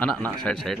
అన్న అన్న సైడ్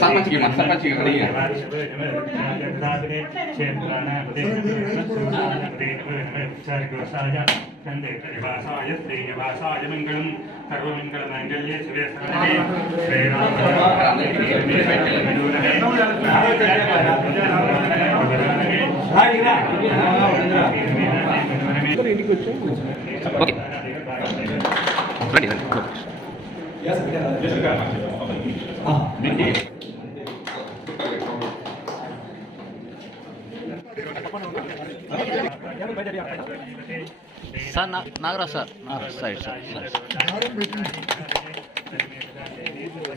సర్పంచ్కి మన సర్పంచ్కి అడిగి మంగళం సర్వమంగళమంగళ్యే శివే ఓకే రండి రండి Yes, we can. Yes, we can. Ah, Mindy. Sir Nagaraj sir side sir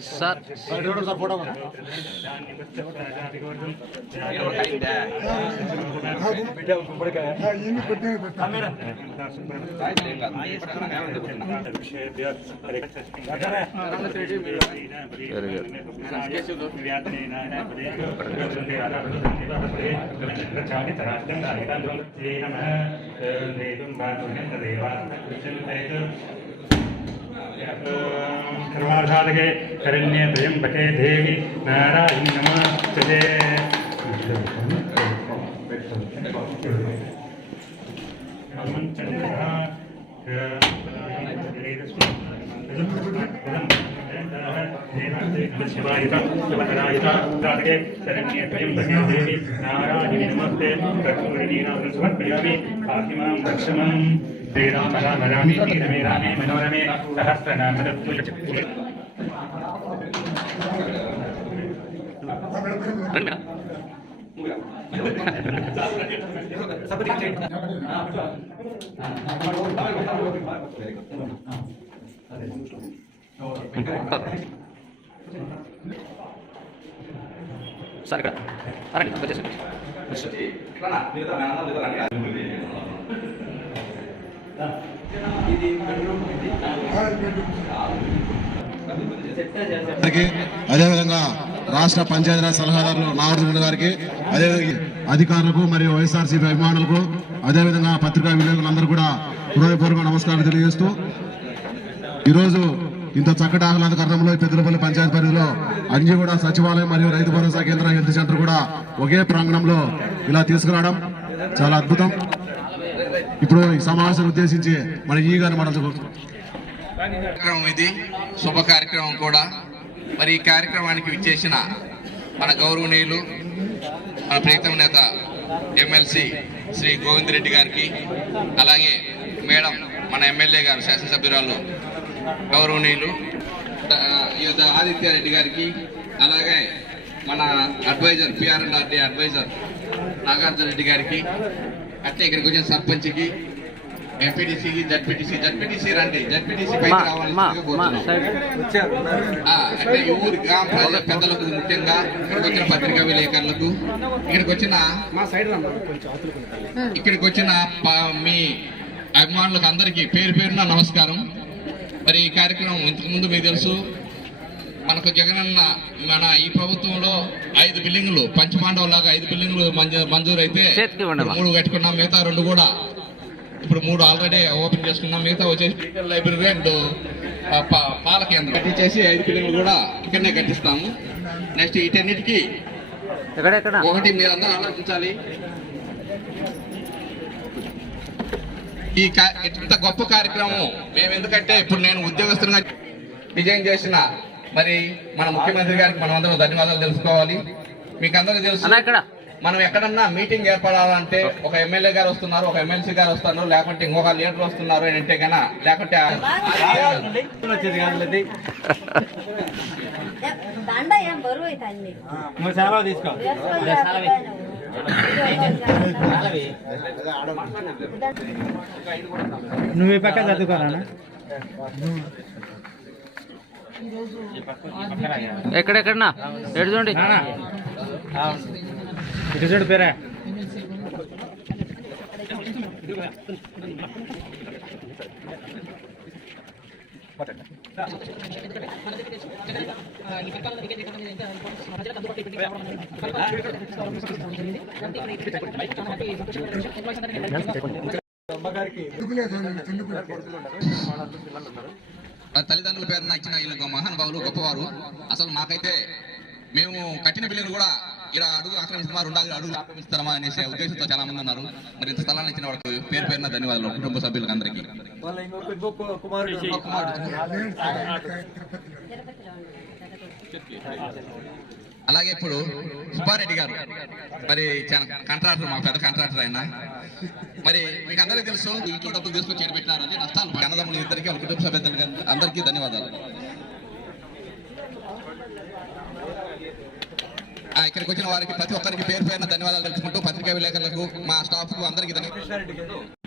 शरण्ये त्र्यम्बके देवी नारायणि नमस्ते। शरण्ये त्र्यम्बके देवी नारायणि नमस्ते। कर्पूरनीराजं समर्पयामि फातिमां दक्षमं श्रीराम राम रामे रमे रामे मनोरमे, सहस्रनाम సార్ ఇక్కడ. రండి వచ్చేసండి అదేవిధంగా రాష్ట్ర పంచాయతీరాజ్ సలహాదారులు నాగార్జున గారికి అదేవిధంగా అధికారులకు మరియు వైఎస్ఆర్సీపీ అభిమానులకు అదేవిధంగా పత్రికా విలేకరులందరూ కూడా హృదయపూర్వక నమస్కారం తెలియజేస్తూ ఈరోజు ఇంత చక్కటి ఆహ్లాదకరణంలో పెద్దలపల్లి పంచాయతీ పరిధిలో కూడా సచివాలయం మరియు రైతు భరోసా కేంద్రం హెల్త్ సెంటర్ కూడా ఒకే ప్రాంగణంలో ఇలా తీసుకురావడం చాలా అద్భుతం. ఇప్పుడు ఈ సమావేశం ఉద్దేశించి మన ఈ గారిని మనం ఇది. శుభ కార్యక్రమం కూడా. మరి ఈ కార్యక్రమానికి విచ్చేసిన మన గౌరవనీయులు మన ప్రీతం నేత ఎమ్మెల్సీ శ్రీ గోవింద్ రెడ్డి గారికి అలాగే మేడం మన ఎమ్మెల్యే గారు శాసనసభ్యురాలు గౌరవనీయులు ద- ఈ యొక్క ఆదిత్య రెడ్డి గారికి అలాగే మన advisor PR advisor Nagarjuna Reddy గారికి అట్లే ఇక్కడికి వచ్చిన సర్పంచ్కి ఎంపీటీసీ జడ్పీటీసీ జడ్పీటీసీ రండి. జడ్పీటీసీ పైకి అంటే ఈ ఊరి గ్రామ ప్రజల పెద్దలకు ముఖ్యంగా ఇక్కడికి వచ్చిన పత్రికా విలేకరులకు ఇక్కడికి వచ్చిన ఇక్కడికి వచ్చిన మీ అభిమానులకు అందరికీ పేరు పేరున నమస్కారం. మరి ఈ కార్యక్రమం ఇంతకు ముందు మీకు తెలుసు మనకు జగనన్న మన ఈ ప్రభుత్వంలో ఐదు బిల్డింగులు పంచపాండవులాగా ఐదు బిల్డింగులు మంజూ మంజూరు అయితే. మూడు కట్టుకున్నాం మిగతా రెండు కూడా. ఇప్పుడు మూడు ఆల్రెడీ ఓపెన్ చేసుకున్నాం. మిగతా వచ్చేసి డిజిటల్ లైబ్రరీ అండ్ పాల కేంద్రం. కట్టించేసి ఐదు బిల్డింగులు కూడా ఇక్కడనే కట్టిస్తాము. నెక్స్ట్ వీటన్నిటికీ ఒకటి మీరందరూ ఆలోచించాలి. ఈ ఇంత గొప్ప కార్యక్రమం మేము ఎందుకంటే ఇప్పుడు నేను ఉద్యోగస్తులుగా డిజైన్ చేసిన మరి మన ముఖ్యమంత్రి గారికి మనం అందరం ధన్యవాదాలు తెలుసుకోవాలి. మీకు అందరికీ తెలుసు మనం ఎక్కడన్నా మీటింగ్ ఏర్పడాలంటే ఒక ఎమ్మెల్యే గారు వస్తున్నారు ఒక ఎమ్మెల్సీ గారు వస్తున్నారు లేకుంటే ఇంకొక లీడర్ వస్తున్నారు అని అంటే కన్నా లేకుంటే నువ్వు సెలవు తీసుకో నువ్వు ఈ పక్క చదువుకోరా ఎక్కడెక్కడనా ఎటు చూడండి ఇటు చూడు పేరా. తల్లిదండ్రుల పేరున ఇచ్చిన వీళ్ళ మహానుభావులు గొప్పవారు. అసలు మాకైతే మేము కట్టిన బిల్లులు కూడా ఇక్కడ అడుగు ఆక్రమిస్తున్నారు రెండు అడుగులు ఆక్రమిస్తారమా అనేసి ఉద్దేశంతో చాలా మంది ఉన్నారు మరి ఇంత స్థలాన్ని ఇచ్చిన వాళ్ళకి పేరు పేరున ధన్యవాదాలు కుటుంబ సభ్యులకు అందరికీ అలాగే ఇప్పుడు సుబ్బారెడ్డి గారు మరి కాంట్రాక్టర్ మా పెద్ద కాంట్రాక్టర్ ఆయన మరి మీకు అందరికీ తెలుసు ఇంట్లో డబ్బులు తీసుకొచ్చి ఇక్కడ పెట్టినారు అది నష్టాలు అన్నదమ్ములు ఇద్దరికి వాళ్ళ కుటుంబ సభ్యులకి అందరికీ ధన్యవాదాలు ఇక్కడికి వచ్చిన వారికి ప్రతి ఒక్కరికి పేరు పేరున ధన్యవాదాలు తెలుసుకుంటూ పత్రికా విలేకరులకు మా స్టాఫ్కు అందరికీ ధన్యవాదాలు.